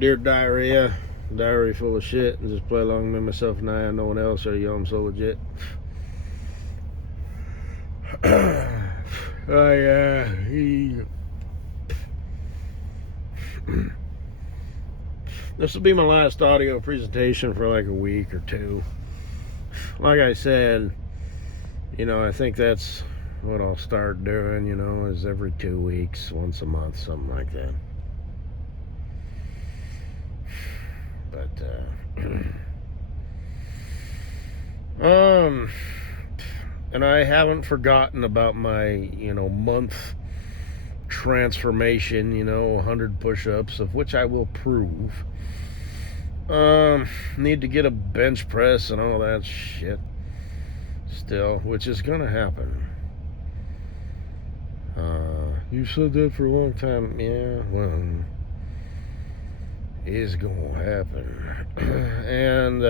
Dear diarrhea, diary full of shit, and just play along with myself and I, and no one else, or yo, I'm so legit. This will be my last audio presentation for like a week or two. Like I said, I think that's what I'll start doing, is every 2 weeks, once a month, something like that. But, and I haven't forgotten about my, month transformation, 100 push-ups, of which I will prove. Need to get a bench press and all that shit still, which is gonna happen. You said that for a long time. Yeah, well, it's gonna happen. And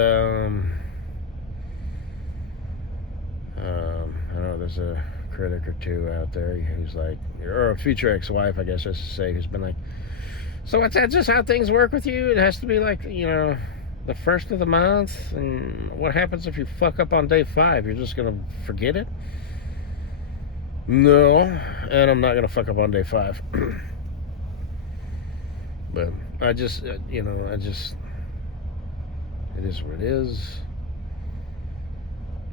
I know there's a critic or two out there who's like, or a future ex-wife, I guess I should say, who's been like, so what's that just how things work with you? It has to be like, the first of the month, and what happens if you fuck up on day 5? You're just gonna forget it? No, and I'm not gonna fuck up on day 5. But I just, it is what it is.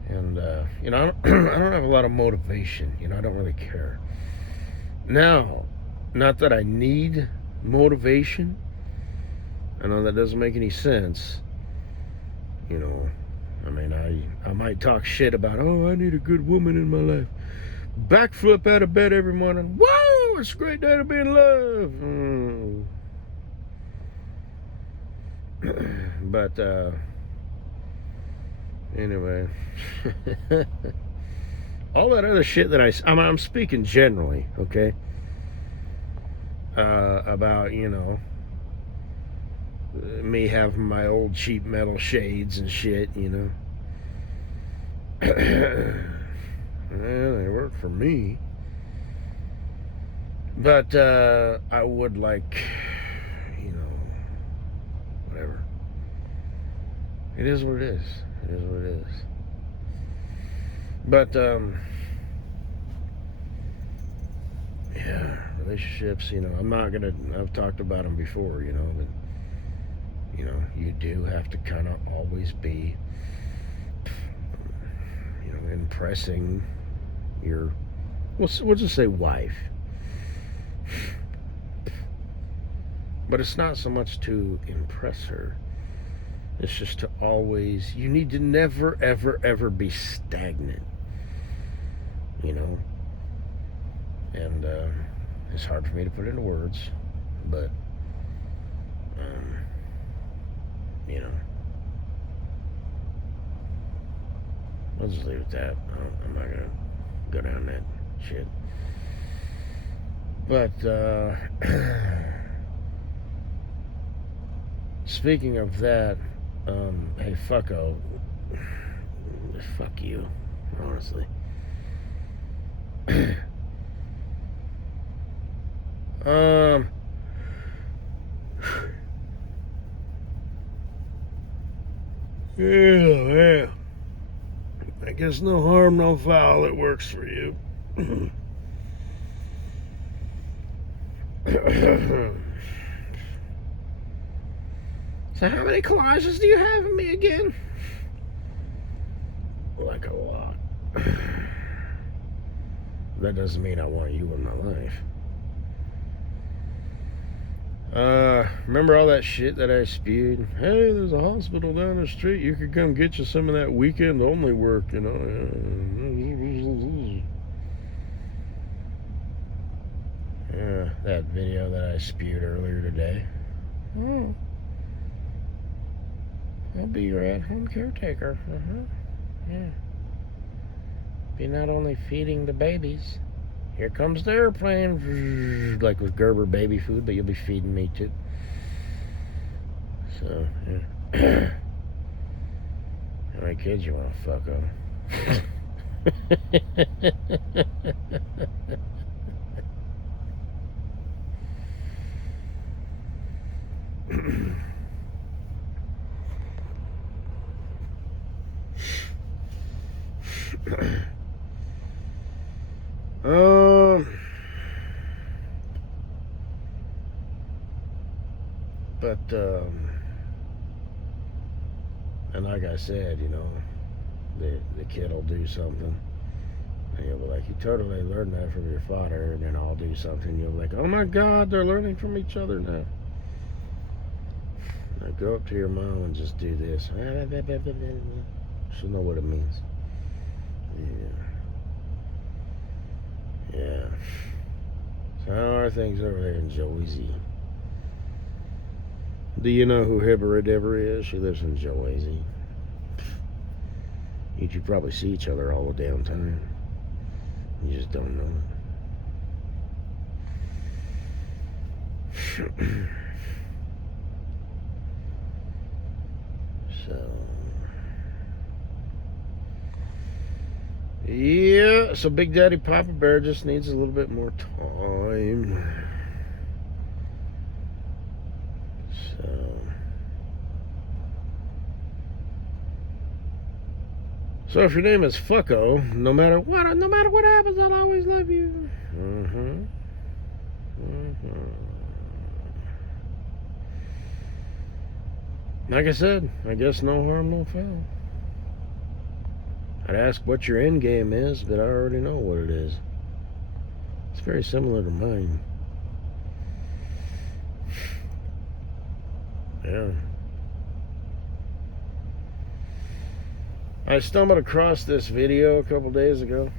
And, I don't have a lot of motivation. I don't really care. Now, not that I need motivation. I know that doesn't make any sense. I might talk shit about, I need a good woman in my life. Backflip out of bed every morning. Whoa, it's a great day to be in love. But, anyway. All that other shit that I'm speaking generally, okay? About, me having my old cheap metal shades and shit, Well, they work for me. But, I would like, whatever. It is what it is. It is what it is. But, yeah, relationships, I've talked about them before, but, you do have to kind of always be, impressing your, we'll just say wife. But it's not so much to impress her. It's just to always, you need to never, ever, ever be stagnant. And it's hard for me to put into words, but, I'll just leave it at that. I'm not going to go down that shit. But, speaking of that, hey, fucko. Fuck you, honestly. Yeah. I guess no harm, no foul. It works for you. So how many collages do you have of me again? Like a lot. That doesn't mean I want you in my life. Remember all that shit that I spewed? Hey, there's a hospital down the street. You could come get you some of that weekend only work, Yeah, that video that I spewed earlier today. Oh. I'll be your at-home caretaker. Yeah. Be not only feeding the babies. Here comes the airplane, like with Gerber baby food, but you'll be feeding me too. So, yeah. How many kids you want to fuck on? But and like I said, you know, the kid will do something, and you'll be like, you totally learned that from your father, and then I'll do something, you'll be like, oh my God, they're learning from each other now. Now go up to your mom and just do this. She'll know what it means. Yeah. So how are things over there in Joezy? Do you know who Hibberidibber is? She lives in Joezy. You probably see each other all the damn time. You just don't know it. So, yeah, so Big Daddy Papa Bear just needs a little bit more time. So if your name is Fucko, no matter what happens, I'll always love you. Like I said, I guess no harm, no foul. I'd ask what your end game is, but I already know what it is. It's very similar to mine. Yeah. I stumbled across this video a couple days ago.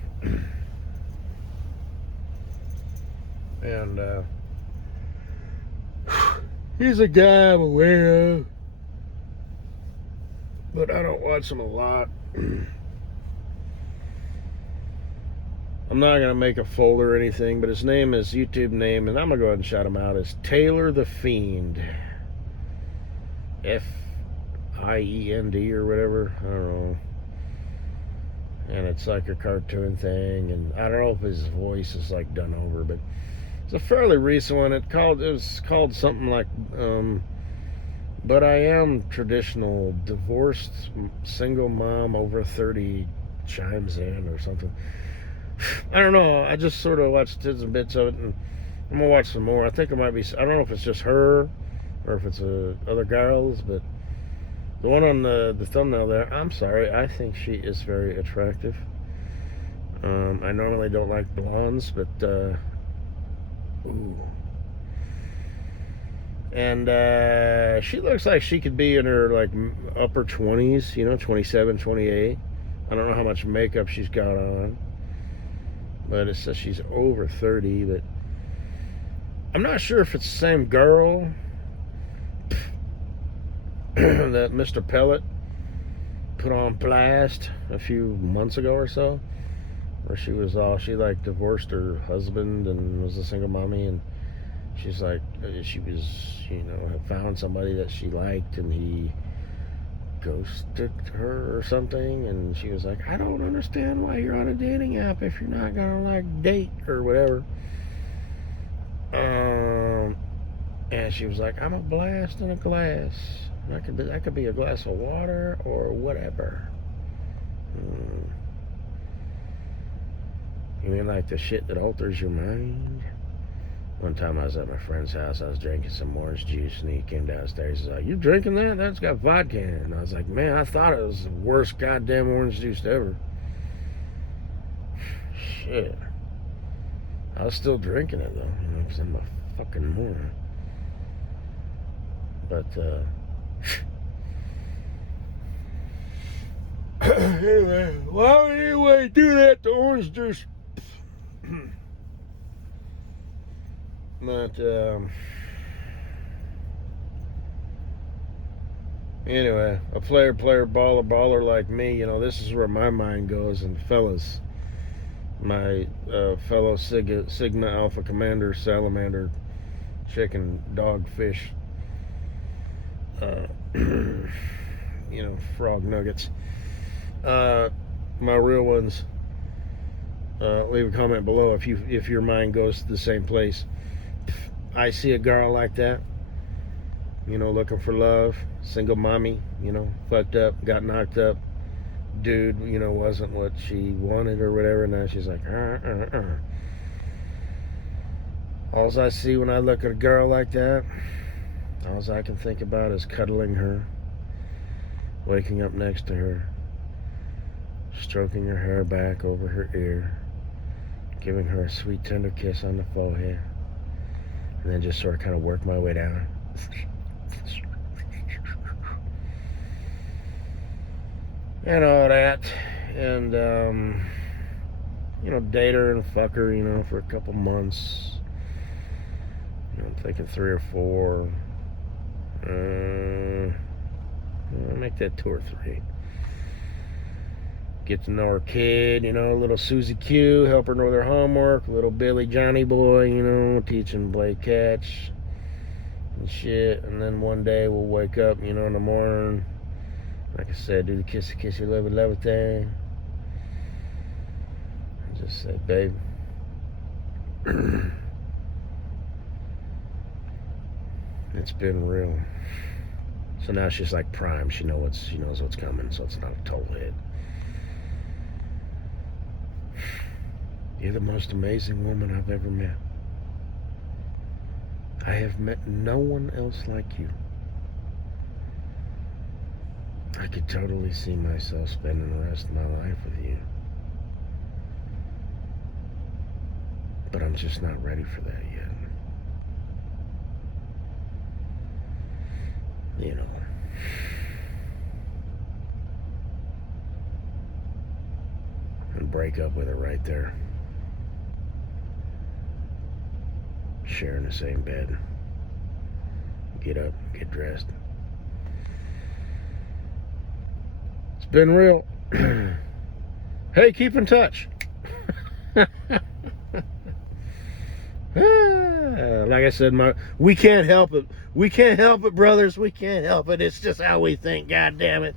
And he's a guy I'm aware of, but I don't watch him a lot. I'm not going to make a folder or anything, but his YouTube name, and I'm going to go ahead and shout him out, is Taylor the Fiend. Fiend or whatever. I don't know. And it's like a cartoon thing, and I don't know if his voice is like done over, but it's a fairly recent one. It was called something like But I Am Traditional Divorced Single Mom Over 30 Chimes In or something. I don't know. I just sort of watched bits and bits of it, and I'm gonna watch some more. I think it might be, I don't know if it's just her or if it's other girls, but the one on the thumbnail there, I'm sorry, I think she is very attractive. I normally don't like blondes, but ooh. And she looks like she could be in her like upper 20s, you know, 27, 28. I don't know how much makeup she's got on, but it says she's over 30, but I'm not sure if it's the same girl that Mr. Pellet put on blast a few months ago or so, where she like divorced her husband and was a single mommy, and she's like, she was, you know, found somebody that she liked, and he ghosted her or something, and she was like, I don't understand why you're on a dating app if you're not gonna like date or whatever. And she was like, I'm a blast in a glass. That could be a glass of water or whatever. You mean like the shit that alters your mind? One time I was at my friend's house, I was drinking some orange juice, and he came downstairs. He's like, you drinking that? That's got vodka in it. And I was like, man, I thought it was the worst goddamn orange juice ever. Shit. I was still drinking it, though, you know, because I'm a fucking moron. But, anyway, why would anybody do that to orange juice? But, anyway, a player, baller like me, you know, this is where my mind goes. And fellas, my fellow Sigma Alpha Commander, Salamander, Chicken, Dog, Fish, you know, Frog Nuggets, my real ones, leave a comment below if your mind goes to the same place. I see a girl like that, looking for love. Single mommy, fucked up, got knocked up. Dude, wasn't what she wanted or whatever. Now she's like, All I see when I look at a girl like that, all I can think about is cuddling her, waking up next to her, stroking her hair back over her ear, giving her a sweet, tender kiss on the forehead, and then just sort of kind of work my way down. And all that. And, date her and fuck her, for a couple months. I'm thinking 3 or 4. I'll make that 2 or 3. Get to know her kid, little Susie Q, help her with her homework, little Billy Johnny boy, teaching play catch and shit. And then one day we'll wake up, in the morning, like I said, do the kissy lovey thing. And just say, babe, it's been real. So now she's like prime. She knows what's coming, so it's not a total hit. You're the most amazing woman I've ever met. I have met no one else like you. I could totally see myself spending the rest of my life with you. But I'm just not ready for that yet. And break up with her right there. Sharing the same bed. Get up, get dressed. It's been real. Hey, keep in touch. Like I said, we can't help it. We can't help it, brothers. We can't help it. It's just how we think. God damn it.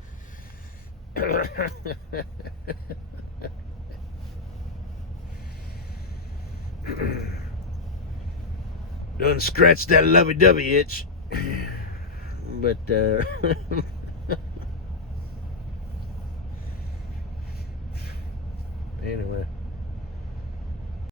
Done scratch that lovey-dovey itch. But anyway.